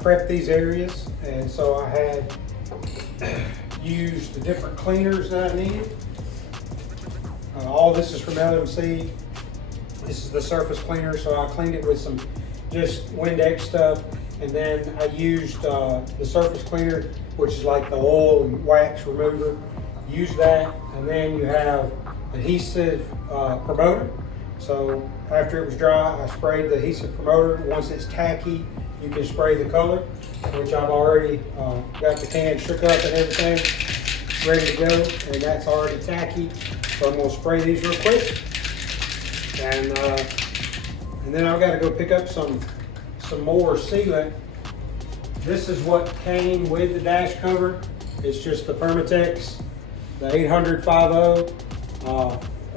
prepped these areas, and so I had used the different cleaners that I needed. All this is from LMC. This is the surface cleaner, so I cleaned it with some just Windex stuff, and then I used the surface cleaner, which is like the oil and wax remover. Use that, and then you have adhesive promoter. So after it was dry, I sprayed the adhesive promoter. Once it's tacky, you can spray the color, which I've already got the can shook up and everything, ready to go, and that's already tacky. So I'm gonna spray these real quick, and then I've got to go pick up some more sealant. This is what came with the dash cover. It's just the Permatex, the 800-50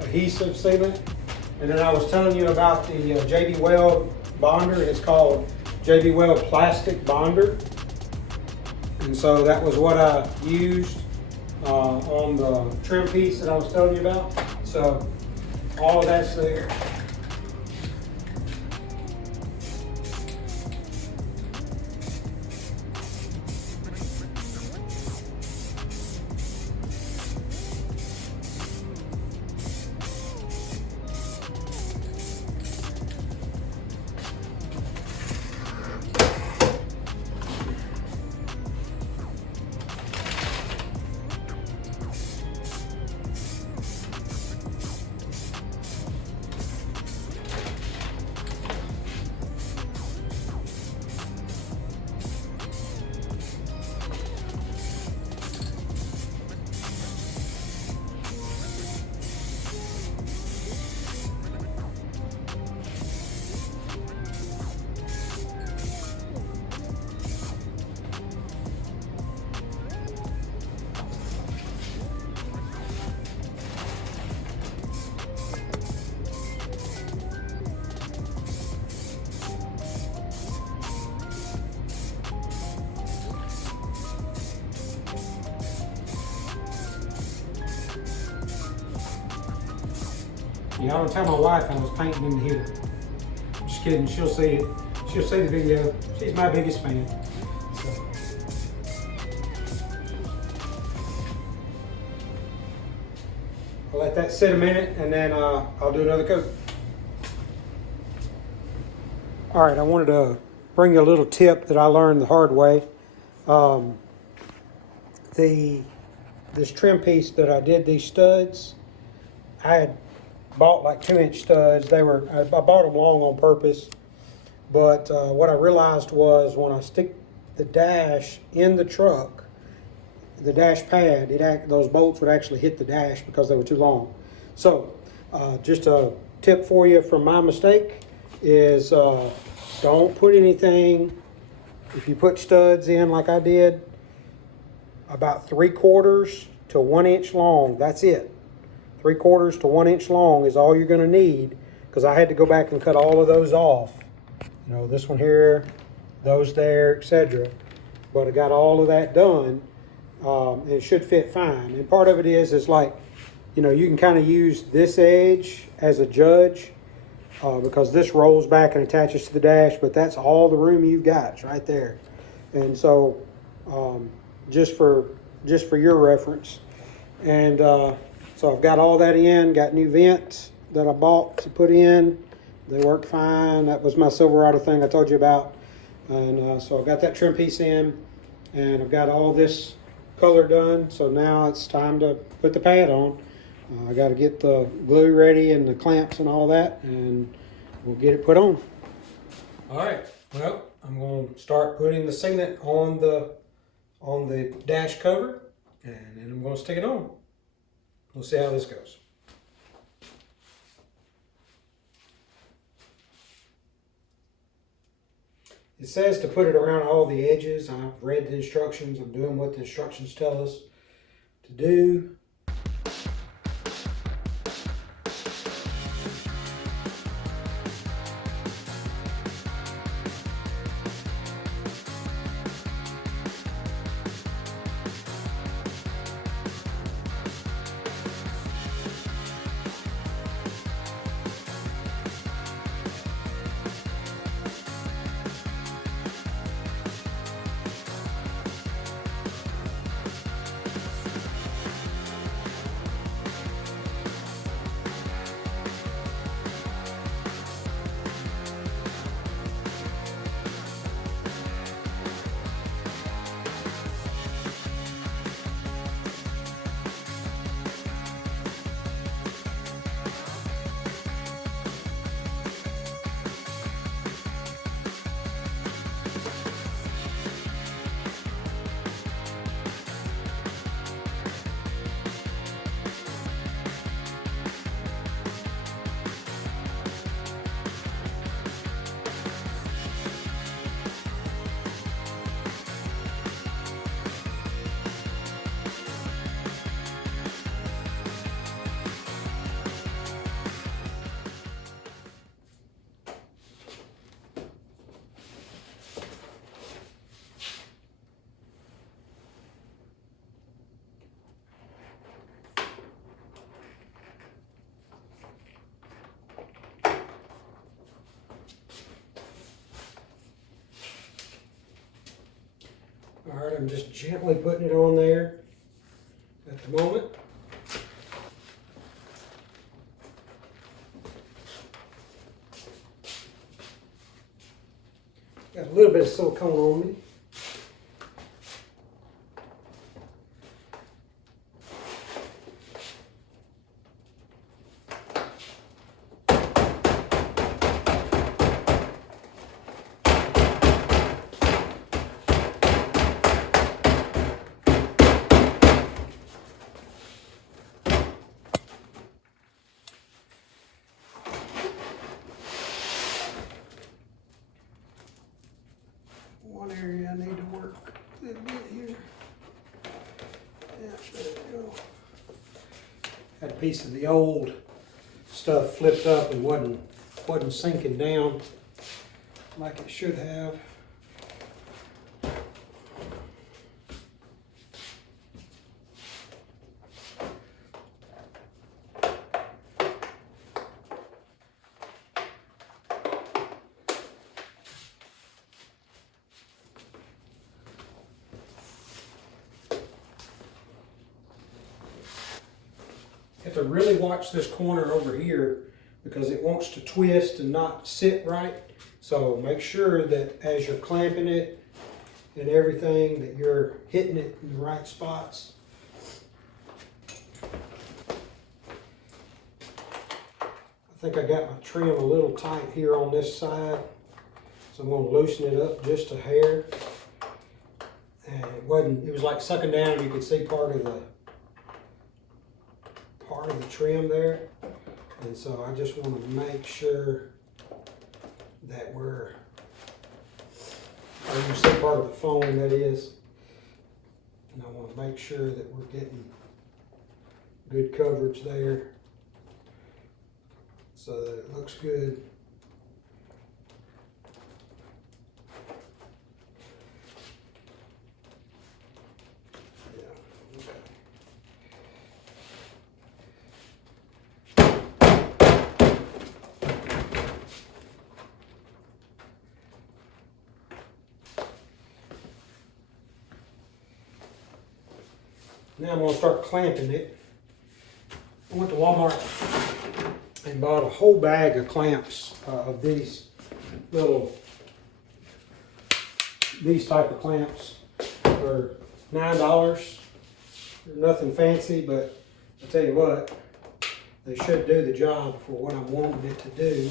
adhesive sealant. And then I was telling you about the JB Weld bonder. It's called JB Weld Plastic Bonder. And so that was what I used on the trim piece that I was telling you about. So all of that's there. Yeah, I would tell my wife I was painting in here. Just kidding, she'll see it. She'll see the video. She's my biggest fan. So. I'll let that sit a minute, and then I'll do another coat. All right, I wanted to bring you a little tip that I learned the hard way. This trim piece that I did, these studs, I had bought like 2-inch studs. I bought them long on purpose, but what I realized was when I stick the dash in the truck, the dash pad, those bolts would actually hit the dash because they were too long. So just a tip for you from my mistake is don't put anything, if you put studs in like I did, about 3/4 to 1 inch long, that's it. 3/4 to 1 inch long is all you're going to need, because I had to go back and cut all of those off. You know, this one here, those there, etc. But I got all of that done. And it should fit fine. And part of it is like, you know, you can kind of use this edge as a judge because this rolls back and attaches to the dash, but that's all the room you've got. It's right there. And so just for your reference. And so I've got all that in, got new vents that I bought to put in. They work fine. That was my Silverado thing I told you about. And so I've got that trim piece in, and I've got all this color done. So now it's time to put the pad on. I got to get the glue ready and the clamps and all that, and we'll get it put on. All right, well, I'm going to start putting the sealant on the dash cover, and then I'm going to stick it on. We'll see how this goes. It says to put it around all the edges. I've read the instructions. I'm doing what the instructions tell us to do. All right, I'm just gently putting it on there at the moment. Got a little bit of silicone on me. One area I need to work a little bit here. Yeah, there we go. Had a piece of the old stuff flipped up and wasn't sinking down like it should have. You have to really watch this corner over here because it wants to twist and not sit right. So make sure that as you're clamping it and everything that you're hitting it in the right spots. I think I got my trim a little tight here on this side. So I'm going to loosen it up just a hair. And it was like sucking down and you could see part of the trim there, and so I just want to make sure that you see part of the foam that is, and I want to make sure that we're getting good coverage there so that it looks good. Now I'm going to start clamping it. I went to Walmart and bought a whole bag of clamps of these type of clamps for $9. They're nothing fancy, but I'll tell you what, they should do the job for what I'm wanting it to do.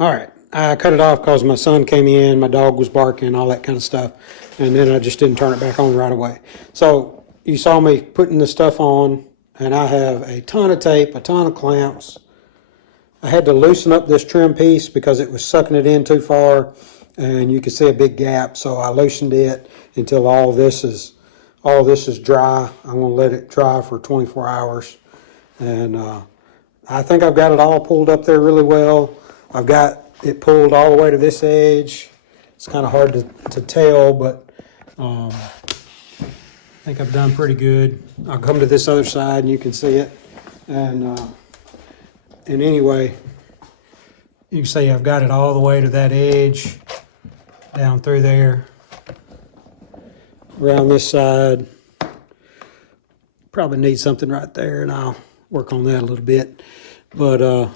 All right, I cut it off because my son came in, my dog was barking, all that kind of stuff, and then I just didn't turn it back on right away. So you saw me putting the stuff on, and I have a ton of tape, a ton of clamps. I had to loosen up this trim piece because it was sucking it in too far, and you could see a big gap, so I loosened it until all this is dry. I'm going to let it dry for 24 hours, and I think I've got it all pulled up there really well. I've got it pulled all the way to this edge. It's kind of hard to tell, but I think I've done pretty good. I'll come to this other side and you can see it. And anyway, you can see I've got it all the way to that edge, down through there, around this side. Probably need something right there, and I'll work on that a little bit. But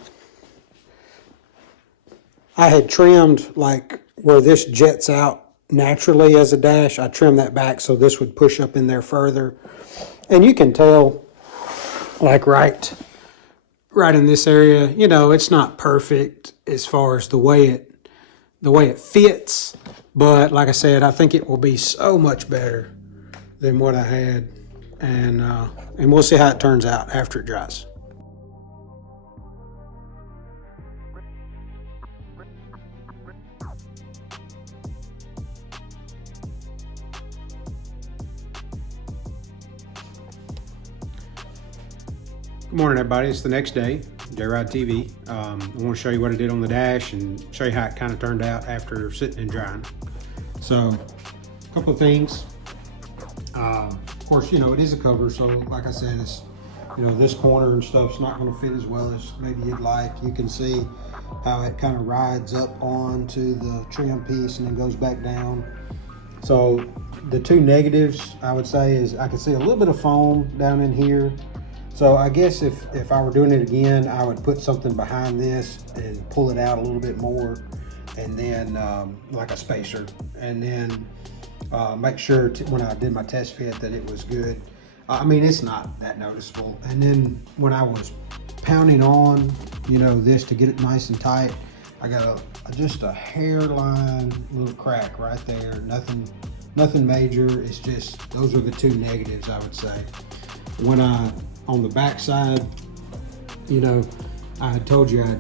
I had trimmed like where this jets out naturally as a dash. I trimmed that back so this would push up in there further. And you can tell, like right in this area, you know, it's not perfect as far as the way it fits. But like I said, I think it will be so much better than what I had. And we'll see how it turns out after it dries. Good morning, everybody. It's the next day, J-Rod TV. I want to show you what I did on the dash and show you how it kind of turned out after sitting and drying. So, a couple of things. Of course, you know, it is a cover, so like I said, it's, you know, this corner and stuff's not going to fit as well as maybe you'd like. You can see how it kind of rides up onto the trim piece and then goes back down. So the two negatives I would say is I can see a little bit of foam down in here. So I guess if I were doing it again, I would put something behind this and pull it out a little bit more, and then like a spacer, and then make sure when I did my test fit that it was good. I mean, it's not that noticeable. And then when I was pounding on, you know, this to get it nice and tight, I got just a hairline little crack right there. Nothing major. It's just those are the two negatives, I would say. When on the back side, you know, I had told you I'd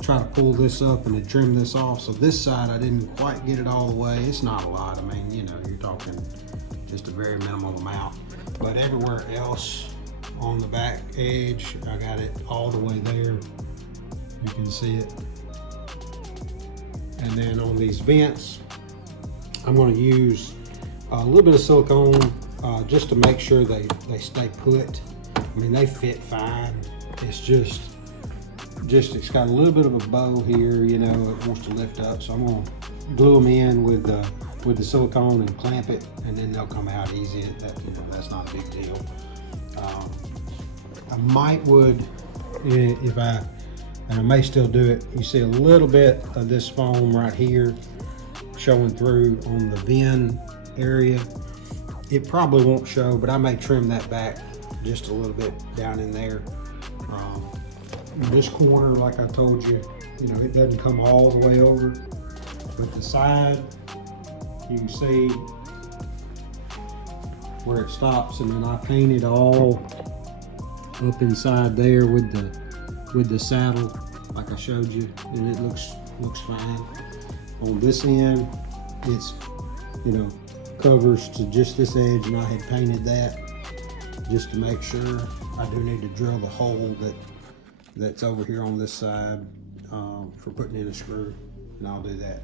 try to pull this up and then trim this off. So this side, I didn't quite get it all the way. It's not a lot. I mean, you know, you're talking just a very minimal amount. But everywhere else on the back edge, I got it all the way there. You can see it. And then on these vents, I'm going to use a little bit of silicone just to make sure they stay put. I mean, they fit fine. It's just it's got a little bit of a bow here, you know, it wants to lift up. So I'm gonna glue them in with the silicone and clamp it, and then they'll come out easy. You know, that's not a big deal. I would, if and I may still do it. You see a little bit of this foam right here showing through on the VIN area. It probably won't show, but I may trim that back just a little bit down in there. This corner, like I told you, you know, it doesn't come all the way over, but the side, you can see where it stops, and then I painted all up inside there with the saddle, like I showed you, and it looks fine. On this end, it's, you know, covers to just this edge, and I had painted that just to make sure. I do need to drill the hole that's over here on this side for putting in a screw, and I'll do that.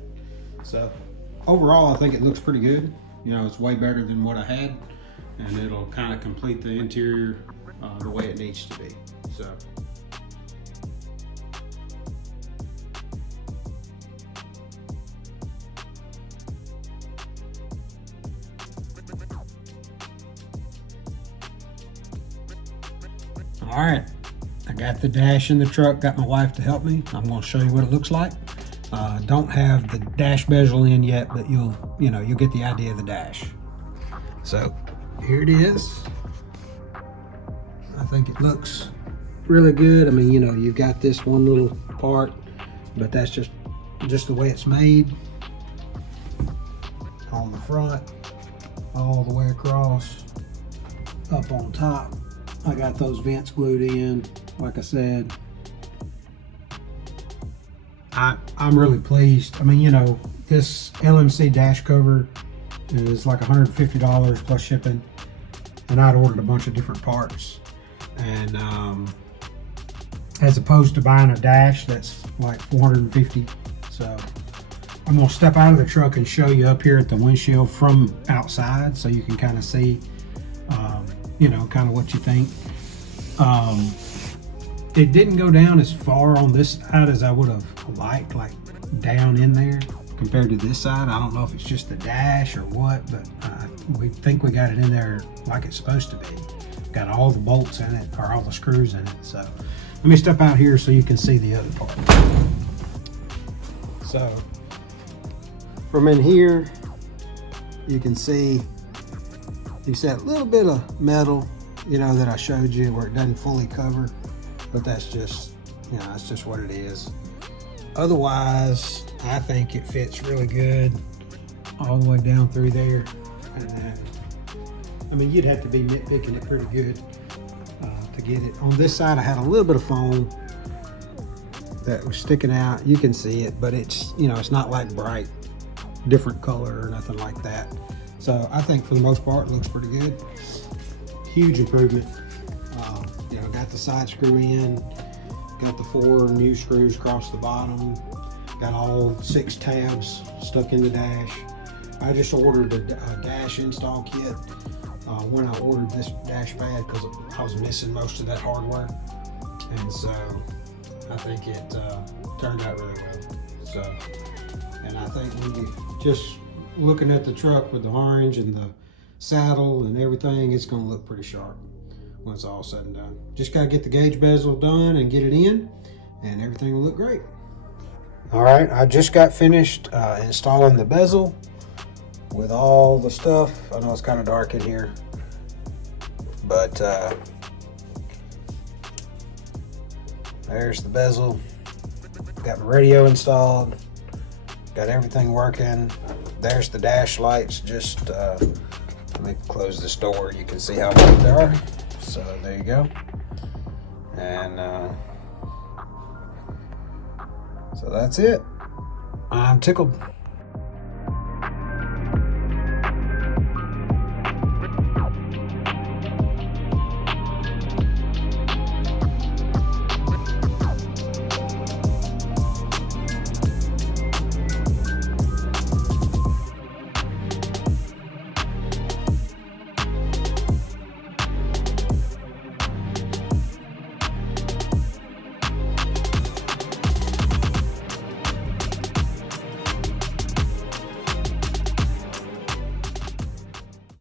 So overall, I think it looks pretty good. You know, it's way better than what I had, and it'll kind of complete the interior the way it needs to be. So. All right, I got the dash in the truck, got my wife to help me. I'm gonna show you what it looks like. Don't have the dash bezel in yet, but you'll get the idea of the dash. So here it is. I think it looks really good. I mean, you know, you've got this one little part, but that's just the way it's made. On the front, all the way across, up on top. I got those vents glued in, like I said. I'm really pleased. I mean, you know, this LMC dash cover is like $150 plus shipping, and I'd ordered a bunch of different parts. And as opposed to buying a dash that's like $450. So I'm gonna step out of the truck and show you up here at the windshield from outside, so you can kind of see you know, kind of what you think. It didn't go down as far on this side as I would have liked, like down in there compared to this side. I don't know if it's just the dash or what, but we think we got it in there like it's supposed to be. Got all the bolts in it, or all the screws in it. So let me step out here so you can see the other part. So from in here, you can see a little bit of metal, you know, that I showed you where it doesn't fully cover, but that's just, you know, that's just what it is. Otherwise, I think it fits really good all the way down through there. And then, I mean, you'd have to be nitpicking it pretty good to get it. On this side, I had a little bit of foam that was sticking out. You can see it, but it's, you know, it's not like bright, different color or nothing like that. So I think for the most part, it looks pretty good. Huge improvement. you know, got the side screw in, got the 4 new screws across the bottom, got all 6 tabs stuck in the dash. I just ordered a dash install kit when I ordered this dash pad because I was missing most of that hardware, and so I think it turned out really well. So, and I think when you just looking at the truck with the orange and the saddle and everything, it's going to look pretty sharp when it's all said and done. Just got to get the gauge bezel done and get it in, and everything will look great. All right, I just got finished installing the bezel with all the stuff. I know it's kind of dark in here, but there's the bezel. Got my radio installed, got everything working. There's the dash lights. Just let me close this door. You can see how bright they are. So there you go. And so that's it. I'm tickled.